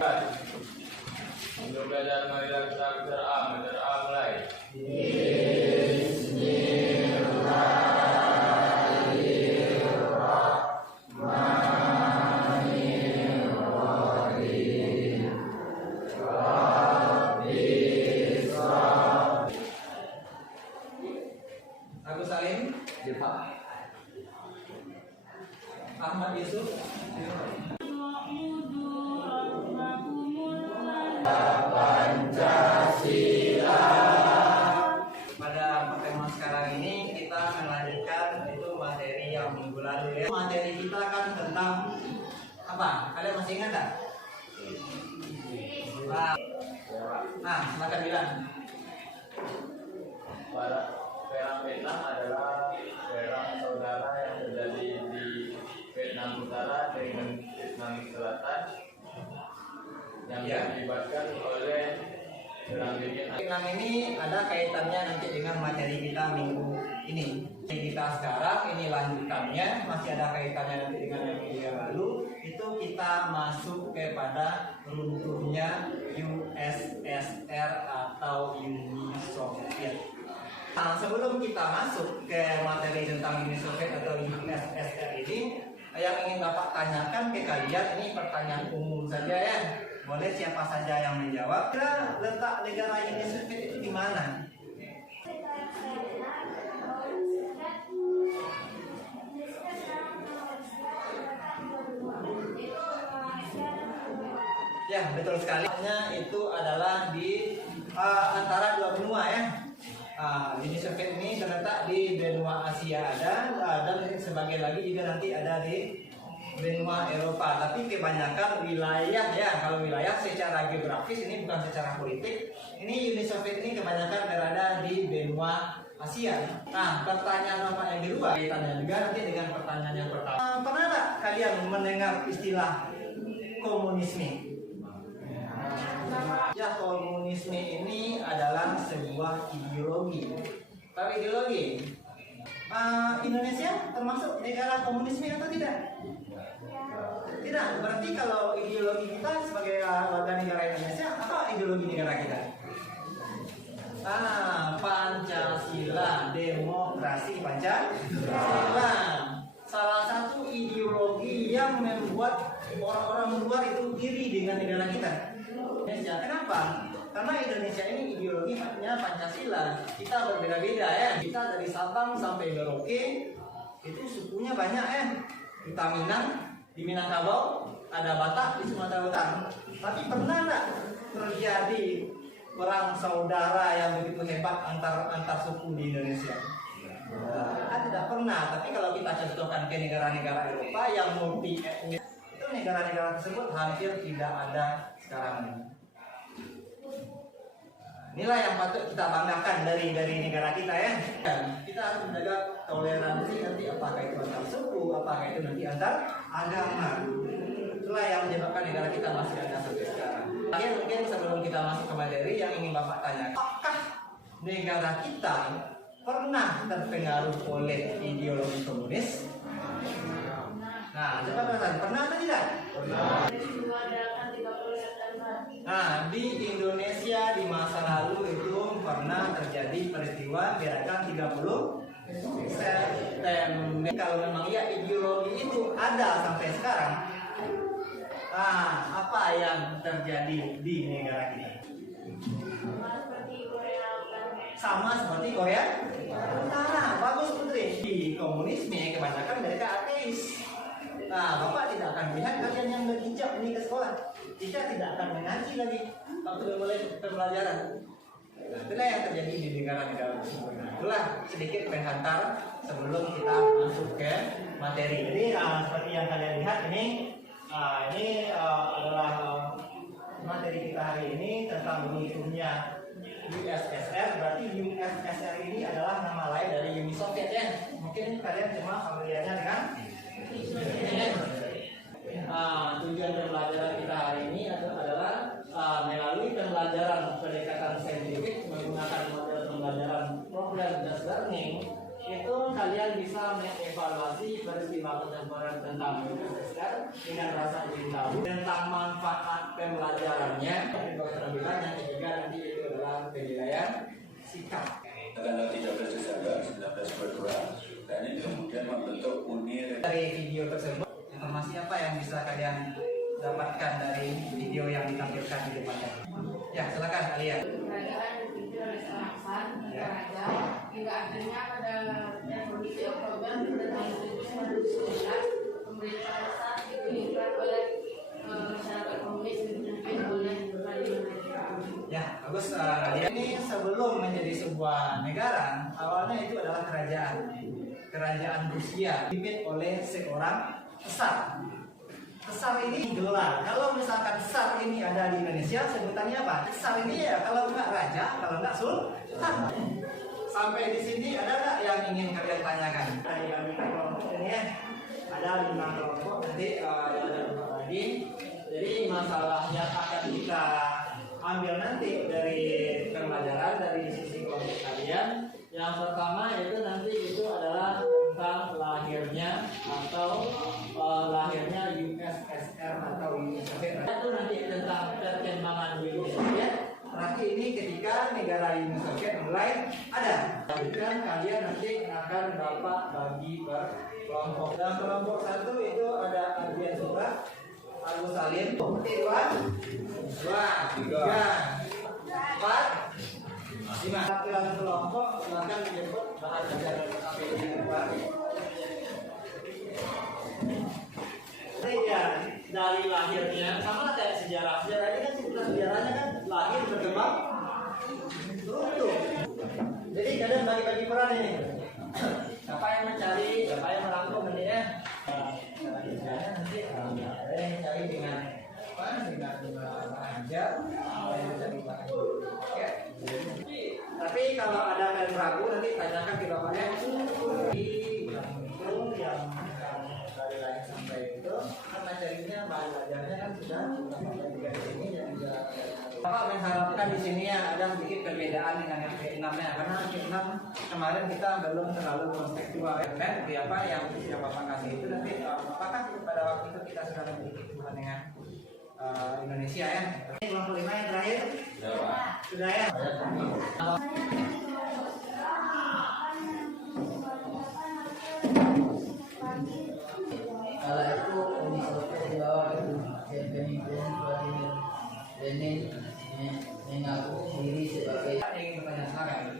Untuk belajar marilah kita berdoa mulai. Agus Salim, Ahmad Yusuf, Pancasila. Pada pertemuan sekarang ini kita melanjutkan itu materi yang minggu lalu ya. Materi kita kan tentang apa? Kalian masih ingat tak? Nah, silakan bilang. Perang Vietnam adalah perang saudara yang terjadi di Vietnam Utara dengan Vietnam Selatan yang diakibatkan oleh perang Vietnam. Vietnam ini ada kaitannya nanti dengan materi kita minggu ini. Kita sekarang ini lanjutannya masih ada kaitannya nanti dengan yang minggu yang lalu. Itu kita masuk kepada runtuhnya USSR atau Uni Soviet. Nah, sebelum kita masuk ke materi tentang Uni Soviet atau USSR ini, yang ingin Bapak tanyakan ke kalian ini pertanyaan umum saja ya. Boleh siapa saja yang menjawab. Kira letak negara Uni Soviet itu di mana? Ya, betul sekali. Itu adalah di antara dua benua ya. Uni Soviet ini terletak di benua Asia ada, dan sebagian lagi juga nanti ada di benua Eropa. Tapi kebanyakan wilayah ya, kalau wilayah secara geografis ini bukan secara politik. Ini Uni Soviet ini kebanyakan berada di benua Asia. Nah, pertanyaan Bapak yang kedua kaitannya juga nanti dengan pertanyaan yang pertama. Pernah tak kalian mendengar istilah komunisme? Ya, komunisme ini adalah sebuah ideologi. Tahu ideologi? Indonesia termasuk negara komunisme atau tidak? Tidak. Berarti kalau ideologi kita sebagai warga negara Indonesia, apa ideologi negara kita? Pancasila, demokrasi Pancasila. Salah satu ideologi yang membuat orang-orang luar itu iri dengan negara kita. Indonesia. Kenapa? Karena Indonesia ini ideologinya Pancasila. Kita berbeda-beda ya. Kita dari Sabang sampai Merauke itu sukunya banyak ya. Kita Minang, di Minangkabau, ada Batak di Sumatera Utara. Tapi pernah nggak terjadi perang saudara yang begitu hebat antar suku di Indonesia? Tidak pernah. Tapi kalau kita contohkan ke negara-negara Eropa yang multi etnis, itu negara-negara tersebut hampir tidak ada sekarang ini. Inilah yang patut kita banggakan dari negara kita ya. Kita harus menjaga toleransi nanti apakah itu antar suku, apakah itu nanti antar agama. Itulah yang menyebabkan negara kita masih ada sampai sekarang. Mungkin sebelum kita masuk ke materi yang ingin Bapak tanya, apakah negara kita pernah terpengaruh oleh ideologi komunis? Nah, coba katakan, pernah atau tidak? Pernah. Nah, di Indonesia di masa lalu itu pernah terjadi peristiwa gerakan 30 September. Kalau memang ya ideologi itu ada sampai sekarang, apa yang terjadi di negara kita? Sama seperti Korea Utara. Bagus Putri. Di komunisme kebanyakan mereka ateis. Nah, Bapak tidak akan lihat kalian yang berhijab ini ke sekolah. Kita tidak akan mengaji lagi waktu mulai pembelajaran. Itulah yang terjadi di negara-negara tersebut. Itulah sedikit penghantar sebelum kita masuk ke materi. Jadi seperti yang kalian lihat ini adalah materi kita hari ini tentang runtuhnya USSR. Berarti USSR ini adalah nama lain dari Uni Soviet ya. Mungkin kalian cuma familiarnya dengan tujuan pembelajaran kita hari ini adalah melalui pembelajaran pendekatan saintifik menggunakan model pembelajaran problem-based learning. Itu kalian bisa mengevaluasi peristiwa kontemporer tentang USSR dengan rasa ingin tahu tentang manfaat pembelajarannya. Keterampilan yang ketiga nanti itu adalah penilaian sikap. Tanggal 13 Desember 1922 dan ini kemudian membentuk UNIR. Dari video tersebut, informasi apa yang bisa kalian dapatkan dari video yang ditampilkan di depan tadi? Ya, silakan kalian. Kerajaan dipimpin oleh seorang san, raja, hingga akhirnya pada Revolusi Oktober tahun 1919 pemerintah san dipilihkan oleh masyarakat komunis dipimpin oleh Indonesia. Ya, bagus kalian. Ini sebelum menjadi sebuah negara, awalnya itu adalah kerajaan Rusia dipimpin oleh seorang tsar. Tsar ini gelar. Kalau misalkan tsar ini ada di Indonesia, sebutannya apa? Tsar ini ya kalau nggak raja, kalau nggak sultan. Sampai di sini ada nggak yang ingin kalian tanyakan? Ada 5 kelompok ini ya. Ada 5 kelompok. Nanti ada 2 lagi. Jadi masalah yang akan kita ambil nanti dari pembelajaran dari sisi kelompok kalian. Yang pertama itu nanti itu adalah tentang lahirnya atau lahirnya USSR atau Uni Soviet. Itu nanti tentang perkembangan Uni Soviet. Berarti ini ketika negara Uni Soviet mulai ada. Dan kalian nanti akan dapat bagi per kelompok. Dalam kelompok 1 itu ada Adrian Surat, Agus Salim, 1, 2, 3, 4, 5. Dalam kelompok akan menyebut bahan ajaran APD ya, dari lahirnya sama kayak sejarah ini kan cerita sejarahnya kan lahir berkembang runtuh. Jadi kalian bagi-bagi peran ini. Siapa yang mencari, siapa yang merangkum nanti ya. Cara kerjanya nanti ada yang cari dengan apa? Dengan ajar, ada yang mencari bahan. Oke. Tapi kalau ada kalian ragu nanti tanyakan ke bapaknya. Yang dari lahir sampai itu karena carinya bahan belajarnya kan sudah juga di sini yang juga Bapak mengharapkan di sini ya ada sedikit perbedaan dengan yang ke-6-nya karena ke-6 kemarin kita belum terlalu konseptual kan apa yang Bapak kasih itu nanti apakah pada waktu itu kita sudah memiliki hubungan dengan Indonesia ya. Ini kelompok 5 yang terakhir sudah ya. Kala itu Uni Soviet di bawah pemimpin Vladimir Lenin mengaku diri sebagai ingin bertanya sekarang.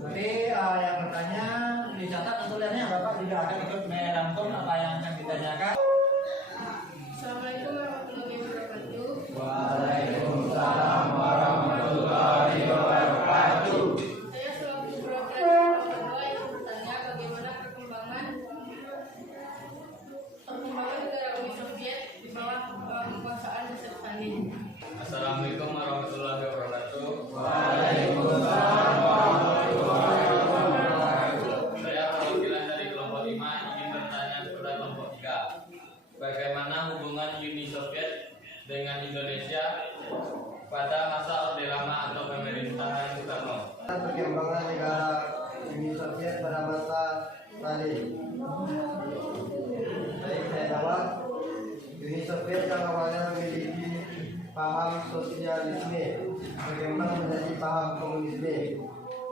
Jadi yang bertanya dicatat tulisannya Bapak juga akan ikut merangkum apa yang akan ditanyakan. Assalamualaikum warahmatullahi wabarakatuh. Waalaikumsalam warahmatullahi wabarakatuh. Saya selaku perwakilan kelompok 2 yang bertanya bagaimana perkembangan negara Uni Soviet di bawah kekuasaan Joseph Stalin. Assalamualaikum warahmatullahi wabarakatuh. Waalaikumsalam warahmatullahi wabarakatuh. Saya perwakilan dari kelompok 5 ingin bertanya kepada kelompok 3. Bagaimana hubungan Uni Soviet dengan Indonesia pada masa Orde Lama atau pemerintahan Soekarno? Perkembangan negara Uni Soviet pada masa Stalin. Baik, saya jawab. Uni Soviet yang awalnya memiliki paham sosialisme berkembang menjadi paham komunisme.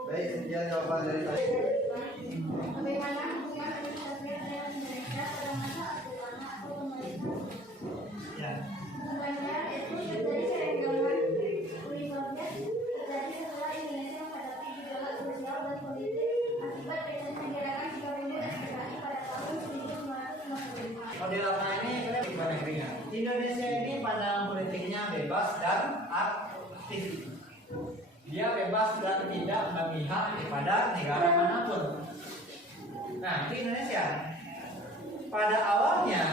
Baik, sekian jawaban dari saya. Bagaimana hubungan Uni Soviet dengan Indonesia pada masa Orde Lama atau pemerintahan? Ya. Hubungannya itu terjadi kerenggangan Uni Soviet terjadi setelah Indonesia menghadapi gejolak sosial dan politik akibat penyerangan 3000 SPKI pada tahun 1955. Orde Lama ini gimana negerinya? Indonesia ini pandangan politiknya bebas dan aktif. Dia bebas dan tidak memihak kepada negara manapun. Nah, di Indonesia pada awalnya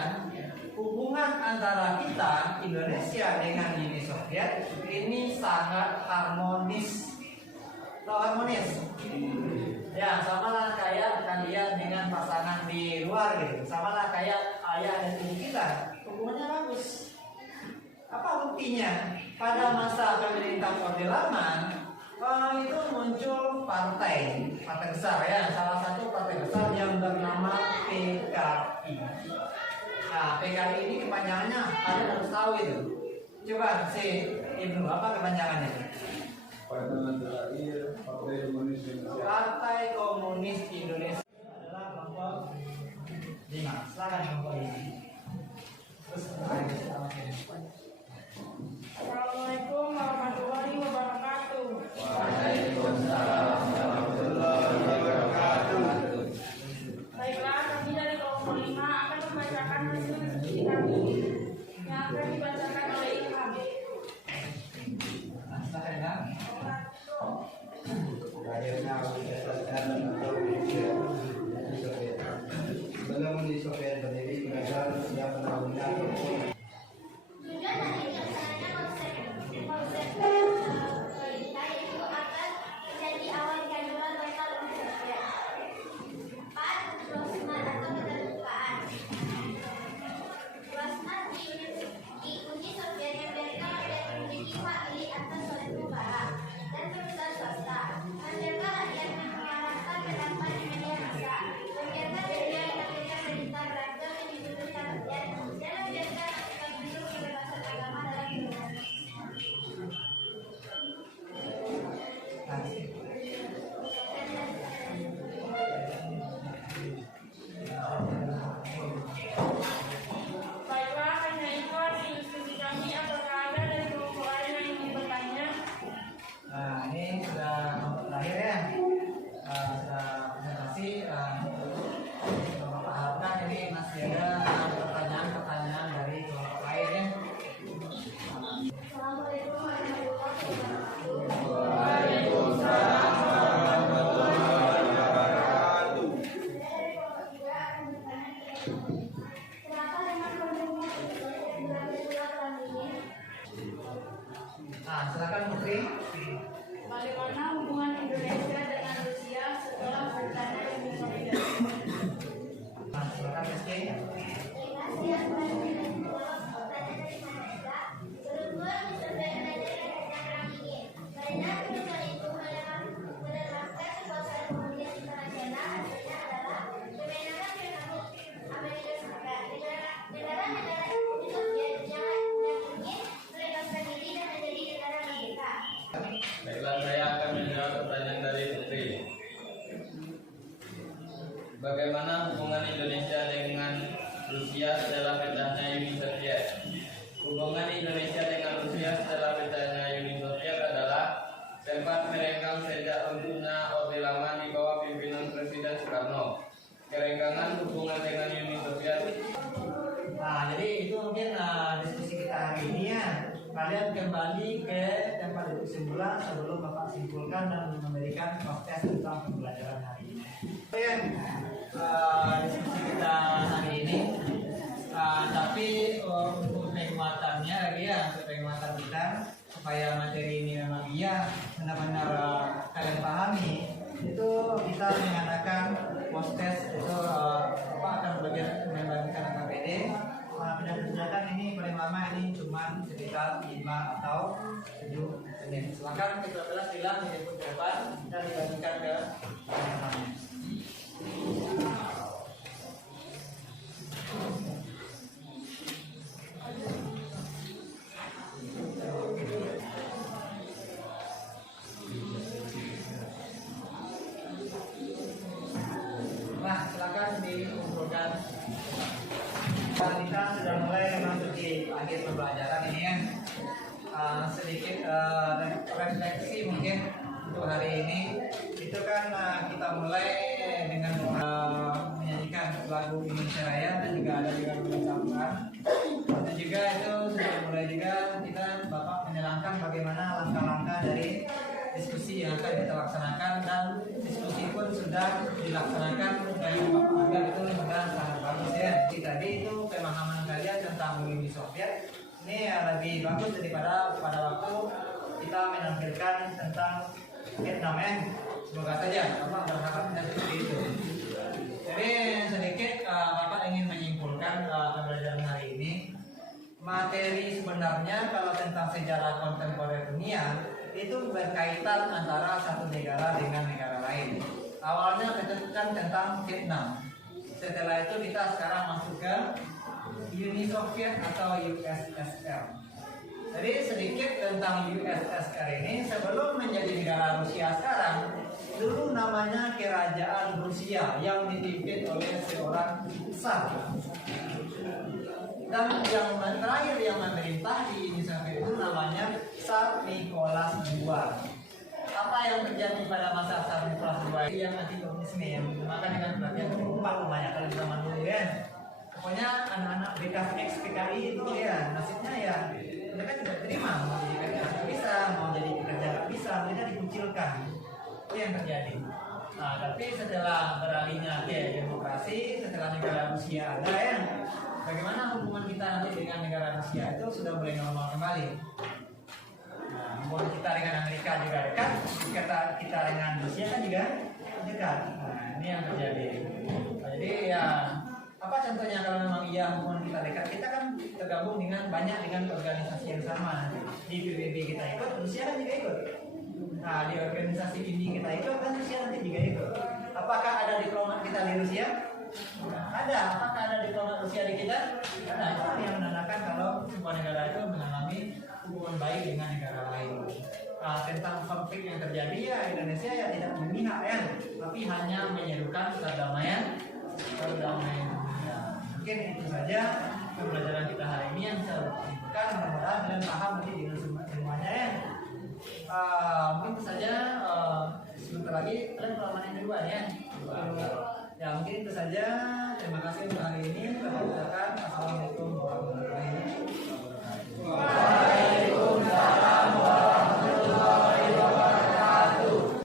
hubungan antara kita Indonesia dengan Uni Soviet ini sangat harmonis. Harmonis. Ya, samalah kayak kalian dengan pasangan di luar gitu. Samalah kayak ayah dan ibu kita. Hubungannya bagus. Apa buktinya? Pada masa pemerintah Orde Lama itu muncul partai besar ya. Salah satu partai besar yang bernama PKI. Nah, PKI ini kepanjangannya kalian harus tahu itu. Coba si Ibnu, apa kepanjangannya? Partai Komunis Indonesia adalah kelompok 5. Silakan kelompok ini. Terus Assalamualaikum warahmatullahi wabarakatuh. Waalaikumsalam warahmatullahi wabarakatuh. Baiklah, kami dari kelompok 5 akan membacakan hasil diskusi kami yang akan dibacakan oleh Ilham. Silakan ya. Akhirnya berdasarkan atau Uni Soviet. Sebelum Uni Soviet berdiri, negara sudah pernah mengundang Tujuan dari dilaksanakan konsep kita yaitu akan menjadi awal kehadiran total Uni Soviet. 4. Rosmat atau keterbukaan. Rosmat di Uni Soviet yang mereka memiliki hak milik atas suatu barang dan perusahaan swasta. Menjaga rakyat mengarahkan pendapat di media massa, membiarkan media yang memberikan berita beragam yang ditulis rakyat, dan membiarkan bentuk kebebasan agama dalam Indonesia. Baiklah, hanya itu hasil diskusi kami. Apakah ada dari kelompok lain yang ingin bertanya? Nah, ini sudah kelompok terakhir ya. Sudah presentasi. Bapak harapkan ini masih ada pertanyaan-pertanyaan dari kelompok lain ya. Assalamualaikum warahmatullahi wabarakatuh. Waalaikumsalam warahmatullahi wabarakatuh. Saya dari kelompok 3 akan bertanya kenapa dengan kondisi yang berulang tahun ini? Nah, silakan Putri. Bagaimana hubungan Indonesia dengan Rusia setelah bencana Uni Soviet? Nah, silakan Rizky. Terima kasih atas pertanyaan dari Malaysia. Kedua, Soviet menjadi perang ini. Karena keputusan itu menerapkan kekuasaan komunis internasional hasilnya adalah kemenangan Republik Amerika Serikat. Negara-negara Uni Soviet yang ingin melepaskan diri dan menjadi negara merdeka. Baiklah, saya akan menjawab pertanyaan dari Putri. Bagaimana hubungan Indonesia dengan Rusia setelah pecahnya Uni Soviet? Hubungan Indonesia dengan Rusia setelah pecahnya Uni Soviet adalah sempat merenggang sejak runtuhnya Orde Lama di bawah pimpinan Presiden Soekarno. Kerenggangan hubungan dengan Uni Soviet. Nah, jadi itu mungkin diskusi kita hari ini ya. Kalian kembali ke tempat duduk semula sebelum Bapak simpulkan dan memberikan proses tentang pembelajaran hari ini. Kemudian diskusi kita hari ini, tapi untuk penguatannya lagi ya, untuk penguatan kita supaya materi ini memang iya benar-benar kalian pahami, itu kita mengadakan post test itu akan membagikan KPD. Pendataan ini paling lama ini cuma sekitar 5 atau 7 menit. Silakan kita bilang dijemput ke depan dan dibagikan ke teman-temannya. Nah, silakan dikumpulkan. Kita sudah mulai memasuki akhir pembelajaran ini ya. Sedikit refleksi mungkin untuk hari ini. Itu kan kita mulai dengan menyanyikan lagu Indonesia Raya dan juga ada juga mengucapkan. Dan juga itu sudah mulai juga kita Bapak menerangkan bagaimana langkah-langkah dari diskusi yang akan kita laksanakan, dan diskusi pun sudah dilaksanakan dari Bapak Agar, itu sudah sangat bagus ya. Jadi tadi itu pemahaman kalian tentang Uni Soviet ini lebih bagus daripada pada waktu kita menampilkan tentang Vietnam ya. Semoga saja Bapak berharapnya seperti itu. Jadi sedikit Bapak ingin menyimpulkan pembelajaran hari ini. Materi sebenarnya kalau tentang sejarah kontemporer dunia itu berkaitan antara satu negara dengan negara lain. Awalnya kita kan tentang Vietnam. Setelah itu kita sekarang masuk ke Uni Soviet atau USSR. Jadi sedikit tentang USSR ini, sebelum menjadi negara Rusia sekarang, dulu namanya Kerajaan Rusia yang dipimpin oleh seorang Tsar. Dan yang terakhir yang memerintah di Uni Soviet itu namanya Tsar Nicholas II. Apa yang terjadi pada masa Tsar Nicholas II? Yang anti komunisme yang menggunakan dengan pelatihan keempat banyak kalau zaman dulu ya. Pokoknya anak-anak BKX PKI itu ya nasibnya ya mereka tidak terima, mau jadi pekerja nggak bisa, mau jadi pekerja nggak bisa, mereka dikucilkan. Itu yang terjadi. Nah, tapi setelah beralihnya ke demokrasi, setelah negara Rusia ada ya, bagaimana hubungan kita nanti dengan negara Rusia itu sudah mulai normal kembali. Nah, hubungan kita dengan Amerika juga dekat, kita dengan Rusia kan juga dekat. Nah, ini yang terjadi. Nah, jadi ya apa contohnya kalau memang iya hubungan kita dekat, kita kan tergabung dengan banyak dengan organisasi yang sama. Di PBB kita ikut, Rusia kan juga ikut. Nah, di organisasi ini kita ikut, kan Rusia nanti juga ikut. Apakah ada diplomat kita di Rusia? Nah, ada. Apakah ada diplomat Rusia di kita? Ada. Itu yang menandakan kalau sebuah negara itu mengalami hubungan baik dengan negara lain. Nah, tentang konflik yang terjadi ya Indonesia ya tidak memihak ya, tapi hanya menyerukan perdamaian. Mungkin itu saja pembelajaran kita hari ini yang bisa dibuka. Mudah-mudahan kalian paham nanti di semuanya ya. Mungkin itu saja. Sebentar lagi kalian pengalaman yang kedua ya. Ya mungkin itu saja. Terima kasih untuk hari ini. Assalamualaikum warahmatullahi wabarakatuh.